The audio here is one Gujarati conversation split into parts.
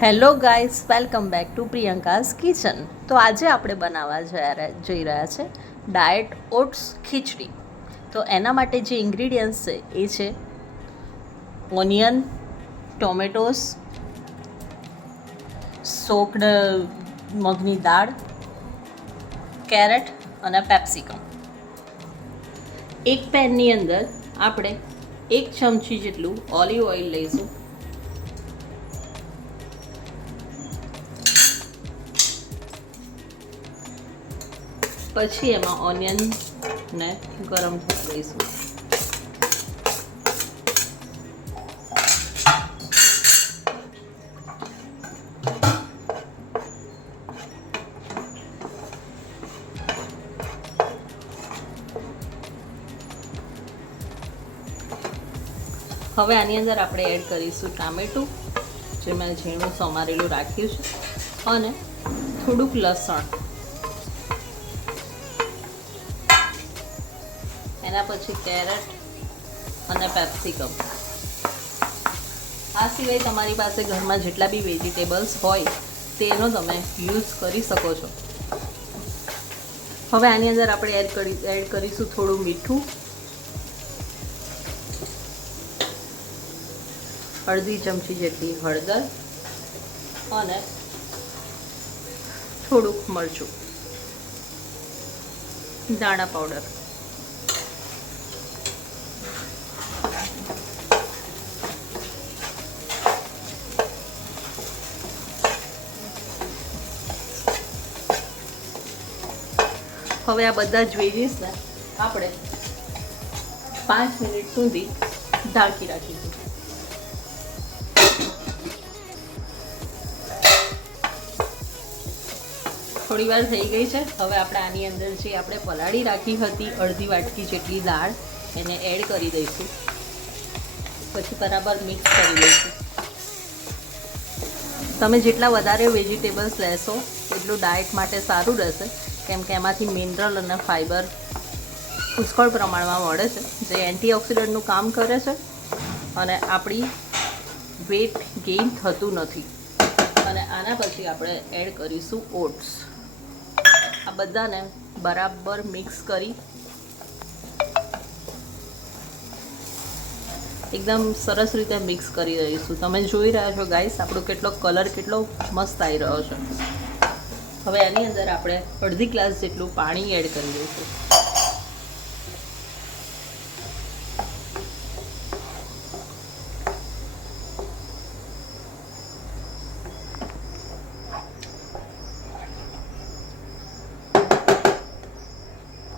Hello guys, welcome back to Priyanka's kitchen. તો આજે આપણે બનાવવા જઈ રહ્યા છે ડાયટ ઓટ્સ ખીચડી. તો એના માટે જે ઇન્ગ્રીડિયન્ટ્સ છે એ છે ઓનિયન, ટોમેટોસ, સોક્ડ મગની દાળ, કેરેટ અને પેપ્સિકમ. એક પેનની અંદર આપણે 1 ચમચી જેટલું ઓલિવ ઓઇલ લઈશું. પછી એમાં ઓનિયનને ગરમ થવા દઈશું. હવે આની અંદર આપણે એડ કરીશું ટામેટું, જે મેં ઝીણું સમારેલું રાખ્યું છે, અને થોડુંક લસણ. એના પછી કેરેટ અને પેપ્સિકમ. આ સિવાય તમારી પાસે ઘરમાં જેટલા બી વેજીટેબલ્સ હોય તેનો તમે યુઝ કરી શકો છો. હવે આની અંદર આપણે એડ કરીશું થોડું મીઠું, અડધી ચમચી જેટલી હળદર અને થોડુંક મરચું, ધાણા પાવડર. હવે આ બધા જ વેજીસને આપણે 5 મિનિટ સુધી ઢાંકી રાખીશું. થોડી વાર થઈ ગઈ છે. હવે આપણે આની અંદર જે આપણે પલાળી રાખી હતી અડધી વાટકી જેટલી દાળ, એને એડ કરી દઈશું. પછી બરાબર મિક્સ કરી દઈશું. તમે જેટલા વધારે વેજીટેબલ્સ લેશો એટલું ડાયટ માટે સારું રહેશે, કેમ કે એમાંથી મિનરલ અને ફાઈબર પુષ્કળ પ્રમાણમાં મળે છે, જે એન્ટીઓક્સિડન્ટનું કામ કરે છે અને આપણી વેટ ગેઇન થતું નથી. અને આના પછી આપણે એડ કરીશું ઓટ્સ. આ બધાને બરાબર મિક્સ કરી એકદમ સરસ રીતે મિક્સ કરી દઈશું. તમે જોઈ રહ્યા છો ગાઈસ, આપણો કલર કેટલો મસ્ત આવી રહ્યો છે. હવે આની અંદર આપણે અડધી ગ્લાસ જેટલું પાણી એડ કરી દઈશું.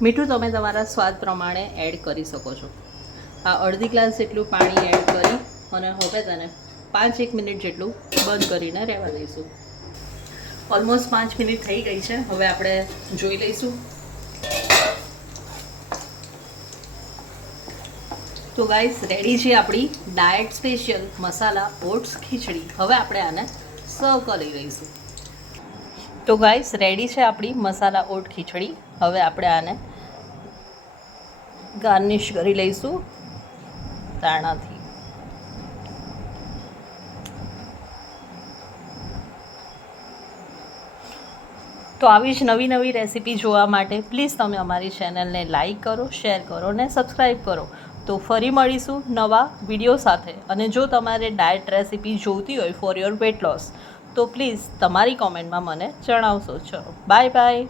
મીઠું તમે તમારા સ્વાદ પ્રમાણે એડ કરી શકો છો. આ અડધી ગ્લાસ જેટલું પાણી એડ કરી અને હવે તેને 5-1 મિનિટ જેટલું બંધ કરીને રહેવા દઈશું. ઓલમોસ્ટ 5 મિનિટ થઈ ગઈ છે. હવે આપણે જોઈ લઈશું. તો ગાઈસ, રેડી છે આપણી ડાયટ સ્પેશિયલ મસાલા ઓટ્સ ખીચડી. હવે આપણે આને સર્વ કરી લઈશું. તો ગાઈસ, રેડી છે આપણી મસાલા ઓટ ખીચડી. હવે આપણે આને ગાર્નિશ કરી લઈશું દાણાથી. તો આવી જ નવી રેસીપી જોવા માટે પ્લીઝ તમે અમારી ચેનલને લાઈક કરો, શેર કરો અને સબસ્ક્રાઈબ કરો. તો ફરી મળીશું નવા વિડીયો સાથે. અને જો તમારે ડાયટ રેસીપી જોઈતી હોય ફોર યોર વેટ લોસ, તો પ્લીઝ તમારી કોમેન્ટમાં મને જણાવશો. ચલો, બાય બાય.